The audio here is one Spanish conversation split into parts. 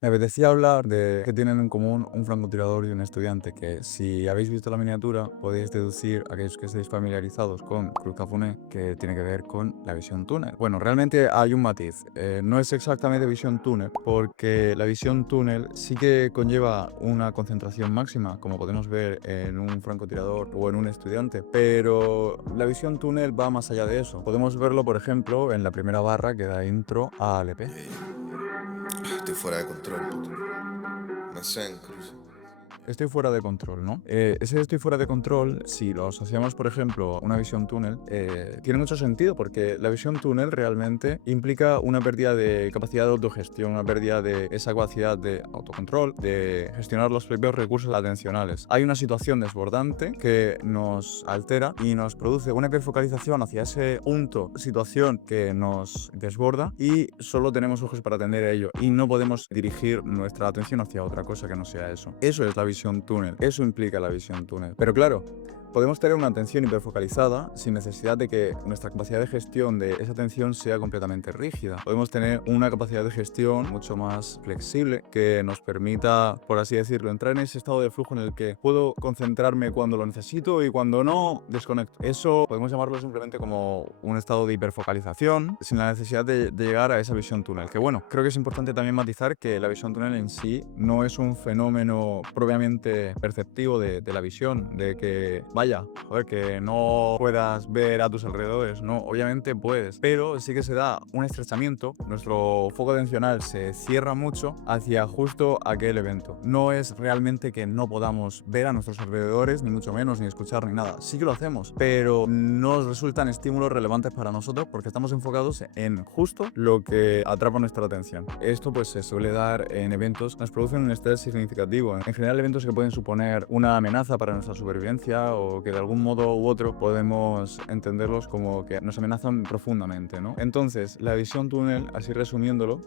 Me apetecía hablar de qué tienen en común un francotirador y un estudiante, que si habéis visto la miniatura podéis deducir, aquellos que estéis familiarizados con Cruz Cafuné, que tiene que ver con la visión túnel. Bueno, realmente hay un matiz. No es exactamente visión túnel, porque la visión túnel sí que conlleva una concentración máxima, como podemos ver en un francotirador o en un estudiante, pero la visión túnel va más allá de eso. Podemos verlo, por ejemplo, en la primera barra que da intro a ALP. Estoy fuera de control, puto. Me sé incluso. Estoy fuera de control, ¿no? Ese estoy fuera de control, si lo asociamos, por ejemplo, a una visión túnel, tiene mucho sentido porque la visión túnel realmente implica una pérdida de capacidad de autogestión, una pérdida de esa capacidad de autocontrol, de gestionar los propios recursos atencionales. Hay una situación desbordante que nos altera y nos produce una hiperfocalización hacia ese punto, situación que nos desborda y solo tenemos ojos para atender a ello y no podemos dirigir nuestra atención hacia otra cosa que no sea eso. Eso es la visión túnel, eso implica la visión túnel. Pero claro, podemos tener una atención hiperfocalizada sin necesidad de que nuestra capacidad de gestión de esa atención sea completamente rígida. Podemos tener una capacidad de gestión mucho más flexible que nos permita, por así decirlo, entrar en ese estado de flujo en el que puedo concentrarme cuando lo necesito y cuando no, desconecto. Eso podemos llamarlo simplemente como un estado de hiperfocalización sin la necesidad de llegar a esa visión túnel. Que bueno, creo que es importante también matizar que la visión túnel en sí no es un fenómeno propiamente perceptivo de la visión, de que vaya, joder, que no puedas ver a tus alrededores, no, obviamente puedes, pero sí que se da un estrechamiento, nuestro foco atencional se cierra mucho hacia justo aquel evento. No es realmente que no podamos ver a nuestros alrededores, ni mucho menos, ni escuchar, ni nada. Sí que lo hacemos, pero no nos resultan estímulos relevantes para nosotros porque estamos enfocados en justo lo que atrapa nuestra atención. Esto pues se suele dar en eventos que nos producen un estrés significativo. En general eventos que pueden suponer una amenaza para nuestra supervivencia o que de algún modo u otro podemos entenderlos como que nos amenazan profundamente, ¿no? Entonces, la visión túnel, así resumiéndolo,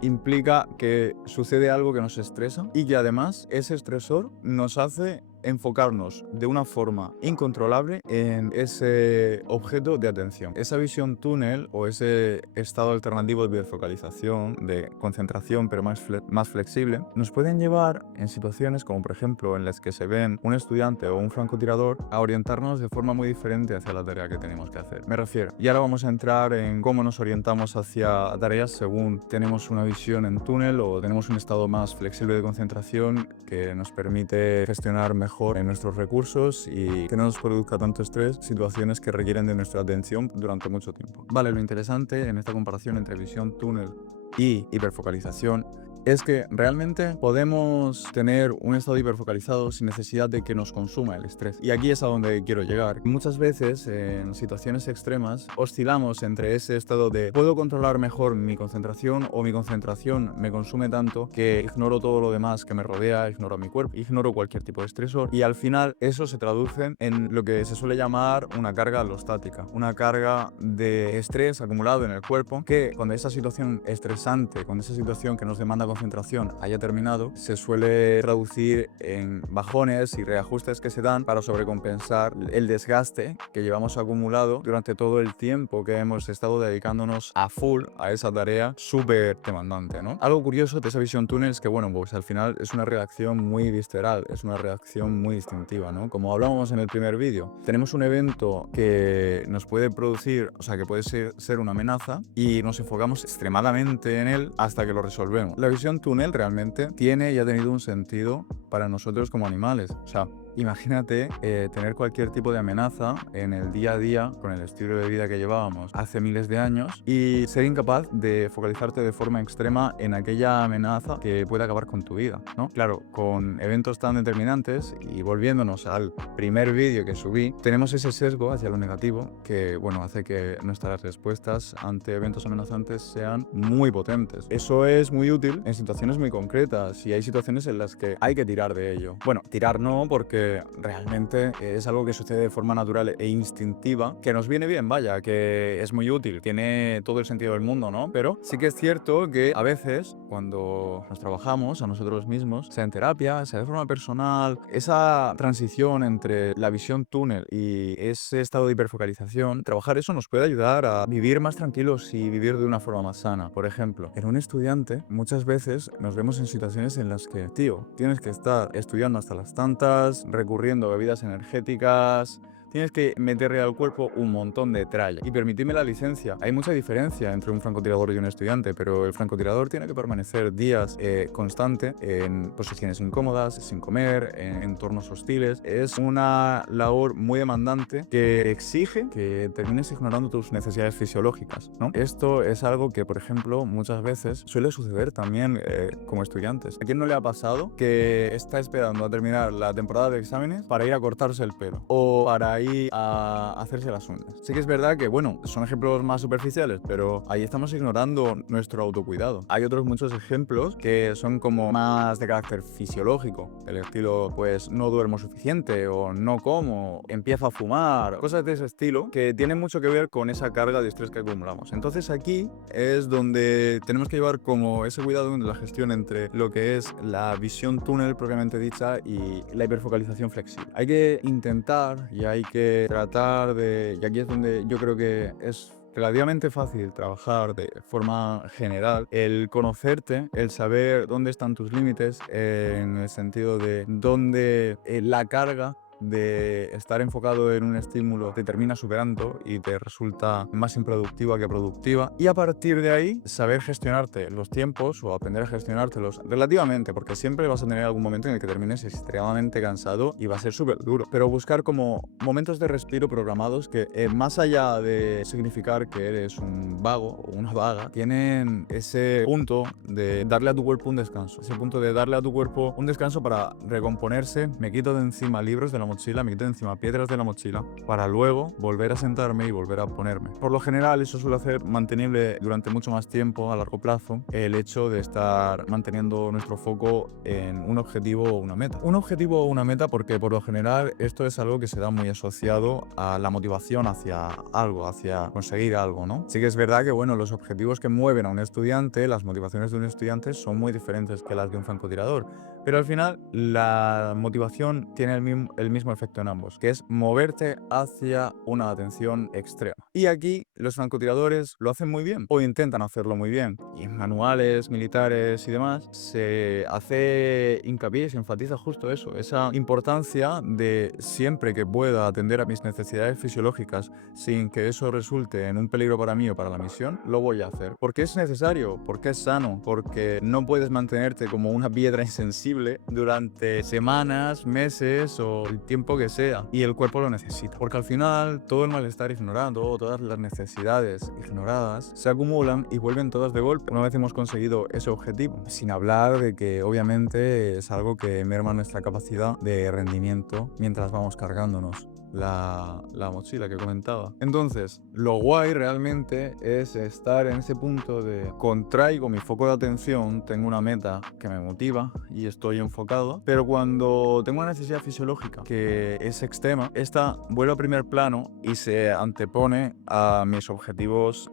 implica que sucede algo que nos estresa y que además ese estresor nos hace enfocarnos de una forma incontrolable en ese objeto de atención. Esa visión túnel o ese estado alternativo de focalización, de concentración pero más flexible, nos pueden llevar en situaciones como por ejemplo en las que se ven un estudiante o un francotirador a orientarnos de forma muy diferente hacia la tarea que tenemos que hacer. Me refiero, y ahora vamos a entrar en cómo nos orientamos hacia tareas según tenemos una visión en túnel o tenemos un estado más flexible de concentración que nos permite gestionar mejor en nuestros recursos y que no nos produzca tanto estrés, situaciones que requieren de nuestra atención durante mucho tiempo. Vale, lo interesante en esta comparación entre visión túnel y hiperfocalización es que realmente podemos tener un estado hiperfocalizado sin necesidad de que nos consuma el estrés. Y aquí es a donde quiero llegar. Muchas veces en situaciones extremas oscilamos entre ese estado de puedo controlar mejor mi concentración o mi concentración me consume tanto que ignoro todo lo demás que me rodea, ignoro mi cuerpo, ignoro cualquier tipo de estresor y al final eso se traduce en lo que se suele llamar una carga alostática, una carga de estrés acumulado en el cuerpo que cuando esa situación estresante, cuando esa situación que nos demanda concentración haya terminado, se suele traducir en bajones y reajustes que se dan para sobrecompensar el desgaste que llevamos acumulado durante todo el tiempo que hemos estado dedicándonos a full a esa tarea súper demandante, ¿no? Algo curioso de esa visión túnel es que, bueno, pues al final es una reacción muy visceral, es una reacción muy instintiva, ¿no? Como hablábamos en el primer vídeo, tenemos un evento que nos puede producir, o sea, que puede ser una amenaza y nos enfocamos extremadamente en él hasta que lo resolvemos. La visión túnel realmente tiene y ha tenido un sentido para nosotros como animales. O sea, imagínate tener cualquier tipo de amenaza en el día a día con el estilo de vida que llevábamos hace miles de años y ser incapaz de focalizarte de forma extrema en aquella amenaza que puede acabar con tu vida, ¿no? Claro, con eventos tan determinantes y volviéndonos al primer vídeo que subí, tenemos ese sesgo hacia lo negativo que, bueno, hace que nuestras respuestas ante eventos amenazantes sean muy potentes. Eso es muy útil en situaciones muy concretas y hay situaciones en las que hay que tirar tirar de ello. Bueno, tirar no, porque realmente es algo que sucede de forma natural e instintiva, que nos viene bien, vaya, que es muy útil, tiene todo el sentido del mundo, ¿no? Pero sí que es cierto que a veces, cuando nos trabajamos a nosotros mismos, sea en terapia, sea de forma personal, esa transición entre la visión túnel y ese estado de hiperfocalización, trabajar eso nos puede ayudar a vivir más tranquilos y vivir de una forma más sana. Por ejemplo, en un estudiante muchas veces nos vemos en situaciones en las que, tío, tienes que estar estudiando hasta las tantas, recurriendo a bebidas energéticas, tienes que meterle al cuerpo un montón de tralla. Y permitidme la licencia. Hay mucha diferencia entre un francotirador y un estudiante, pero el francotirador tiene que permanecer días constante en posiciones incómodas, sin comer, en entornos hostiles. Es una labor muy demandante que exige que termines ignorando tus necesidades fisiológicas, ¿no? Esto es algo que, por ejemplo, muchas veces suele suceder también como estudiantes. ¿A quién no le ha pasado que está esperando a terminar la temporada de exámenes para ir a cortarse el pelo? O para ir a hacerse las uñas. Sí que es verdad que, bueno, son ejemplos más superficiales, pero ahí estamos ignorando nuestro autocuidado. Hay otros muchos ejemplos que son como más de carácter fisiológico, el estilo, pues, no duermo suficiente o no como, empiezo a fumar, cosas de ese estilo que tienen mucho que ver con esa carga de estrés que acumulamos. Entonces aquí es donde tenemos que llevar como ese cuidado en la gestión entre lo que es la visión túnel propiamente dicha y la hiperfocalización flexible. Hay que intentar y hay que tratar de, y aquí es donde yo creo que es relativamente fácil trabajar de forma general, el conocerte, el saber dónde están tus límites, en el sentido de dónde la carga de estar enfocado en un estímulo te termina superando y te resulta más improductiva que productiva, y a partir de ahí saber gestionarte los tiempos o aprender a gestionártelos relativamente, porque siempre vas a tener algún momento en el que termines extremadamente cansado y va a ser súper duro, pero buscar como momentos de respiro programados que más allá de significar que eres un vago o una vaga, tienen ese punto de darle a tu cuerpo un descanso, ese punto de darle a tu cuerpo un descanso para recomponerse. Me quito de encima libros de la mochila, me quito de encima piedras de la mochila para luego volver a sentarme y volver a ponerme. Por lo general eso suele hacer mantenible durante mucho más tiempo a largo plazo el hecho de estar manteniendo nuestro foco en un objetivo o una meta. Un objetivo o una meta porque por lo general esto es algo que se da muy asociado a la motivación hacia algo, hacia conseguir algo, ¿no? Sí que es verdad que, bueno, los objetivos que mueven a un estudiante, las motivaciones de un estudiante son muy diferentes que las de un francotirador, pero al final la motivación tiene el mismo efecto en ambos, que es moverte hacia una atención extrema. Y aquí los francotiradores lo hacen muy bien, o intentan hacerlo muy bien, y en manuales militares y demás se hace hincapié, se enfatiza justo eso, esa importancia de siempre que pueda atender a mis necesidades fisiológicas sin que eso resulte en un peligro para mí o para la misión, lo voy a hacer. Porque es necesario, porque es sano, porque no puedes mantenerte como una piedra insensible durante semanas, meses o el tiempo que sea, y el cuerpo lo necesita. Porque al final todo el malestar ignorado, todas las necesidades ignoradas se acumulan y vuelven todas de golpe una vez hemos conseguido ese objetivo. Sin hablar de que obviamente es algo que merma nuestra capacidad de rendimiento mientras vamos cargándonos la mochila que comentaba. Entonces, lo guay realmente es estar en ese punto de contraigo mi foco de atención, tengo una meta que me motiva y estoy enfocado, pero cuando tengo una necesidad fisiológica que es extrema, esta vuelve a primer plano y se antepone a mis objetivos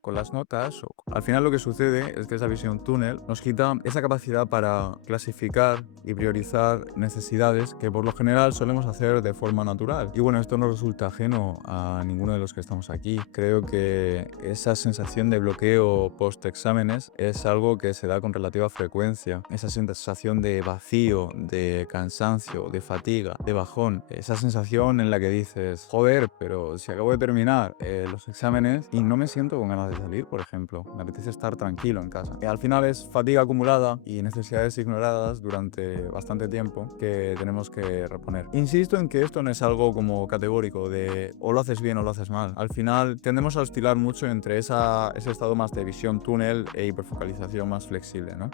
con las notas. Al final lo que sucede es que esa visión túnel nos quita esa capacidad para clasificar y priorizar necesidades que por lo general solemos hacer de forma natural. Y bueno, esto no resulta ajeno a ninguno de los que estamos aquí. Creo que esa sensación de bloqueo post exámenes es algo que se da con relativa frecuencia. Esa sensación de vacío, de cansancio, de fatiga, de bajón. Esa sensación en la que dices, joder, pero si acabo de terminar los exámenes y no me siento con ganas de salir, por ejemplo. Me apetece estar tranquilo en casa. Al final es fatiga acumulada y necesidades ignoradas durante bastante tiempo que tenemos que reponer. Insisto en que esto no es algo como categórico de o lo haces bien o lo haces mal. Al final tendemos a oscilar mucho entre ese estado más de visión túnel e hiperfocalización más flexible, ¿no?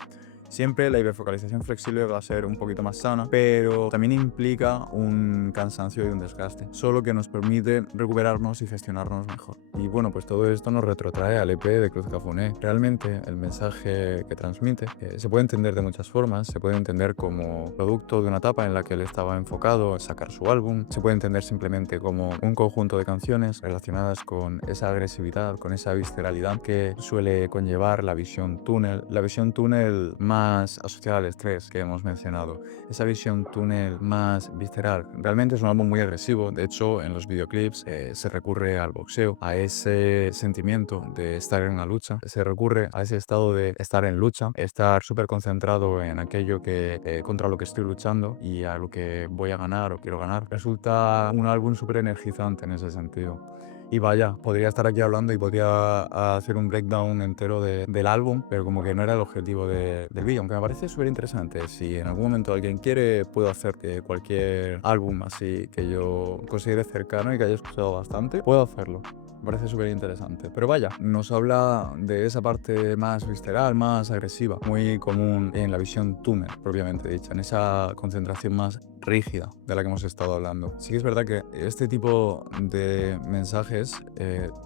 Siempre la hiperfocalización flexible va a ser un poquito más sana, pero también implica un cansancio y un desgaste, solo que nos permite recuperarnos y gestionarnos mejor. Y bueno, pues todo esto nos retrotrae al EP de Cruz Cafuné. Realmente el mensaje que transmite se puede entender de muchas formas. Se puede entender como producto de una etapa en la que él estaba enfocado en sacar su álbum. Se puede entender simplemente como un conjunto de canciones relacionadas con esa agresividad, con esa visceralidad que suele conllevar la visión túnel. La visión túnel más asociada al estrés que hemos mencionado. Esa visión túnel más visceral. Realmente es un álbum muy agresivo. De hecho, en los videoclips se recurre al boxeo, a ese sentimiento de estar en una lucha. Se recurre a ese estado de estar en lucha, estar súper concentrado en aquello que contra lo que estoy luchando y a lo que voy a ganar o quiero ganar. Resulta un álbum súper energizante en ese sentido. Y vaya, podría estar aquí hablando y podría hacer un breakdown entero del álbum, pero como que no era el objetivo del vídeo, aunque me parece súper interesante. Si en algún momento alguien quiere, puedo hacer que cualquier álbum así que yo considere cercano y que haya escuchado bastante, puedo hacerlo. Me parece súper interesante. Pero vaya, nos habla de esa parte más visceral, más agresiva, muy común en la visión túnel, propiamente dicha, en esa concentración más rígida de la que hemos estado hablando. Sí que es verdad que este tipo de mensajes,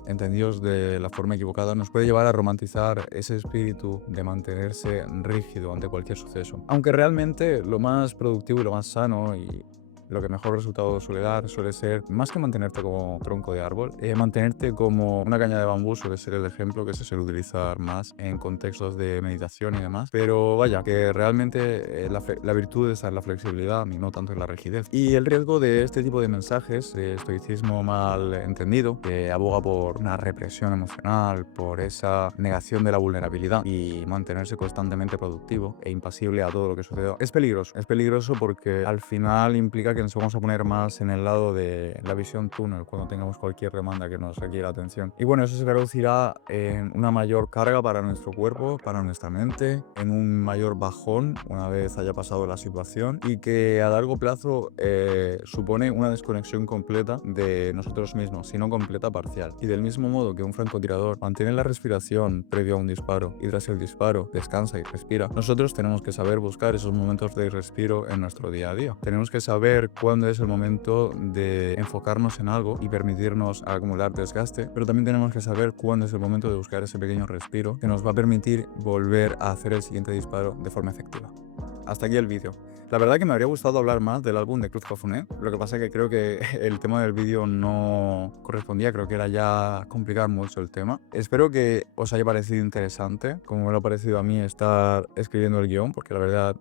entendidos de la forma equivocada, nos puede llevar a romantizar ese espíritu de mantenerse rígido ante cualquier suceso. Aunque realmente lo más productivo y lo más sano y lo que mejor resultado suele dar suele ser, más que mantenerte como tronco de árbol, mantenerte como una caña de bambú suele ser el ejemplo que se suele utilizar más en contextos de meditación y demás. Pero vaya, que realmente la virtud está en la flexibilidad y no tanto en la rigidez. Y el riesgo de este tipo de mensajes, de estoicismo mal entendido, que aboga por una represión emocional, por esa negación de la vulnerabilidad y mantenerse constantemente productivo e impasible a todo lo que suceda, es peligroso. Es peligroso porque al final implica que nos vamos a poner más en el lado de la visión túnel cuando tengamos cualquier demanda que nos requiera atención. Y bueno, eso se traducirá en una mayor carga para nuestro cuerpo, para nuestra mente, en un mayor bajón una vez haya pasado la situación y que a largo plazo supone una desconexión completa de nosotros mismos, si no completa, parcial. Y del mismo modo que un francotirador mantiene la respiración previo a un disparo y tras el disparo descansa y respira, nosotros tenemos que saber buscar esos momentos de respiro en nuestro día a día. Tenemos que saber cuándo es el momento de enfocarnos en algo y permitirnos acumular desgaste, pero también tenemos que saber cuándo es el momento de buscar ese pequeño respiro que nos va a permitir volver a hacer el siguiente disparo de forma efectiva. Hasta aquí el vídeo. La verdad que me habría gustado hablar más del álbum de Cruz Cafuné, lo que pasa es que creo que el tema del vídeo no correspondía, creo que era ya complicar mucho el tema. Espero que os haya parecido interesante, como me lo ha parecido a mí estar escribiendo el guión, porque la verdad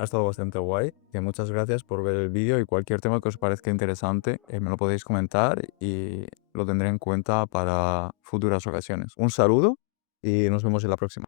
ha estado bastante guay. Que muchas gracias por ver el vídeo y cualquier tema que os parezca interesante me lo podéis comentar y lo tendré en cuenta para futuras ocasiones. Un saludo y nos vemos en la próxima.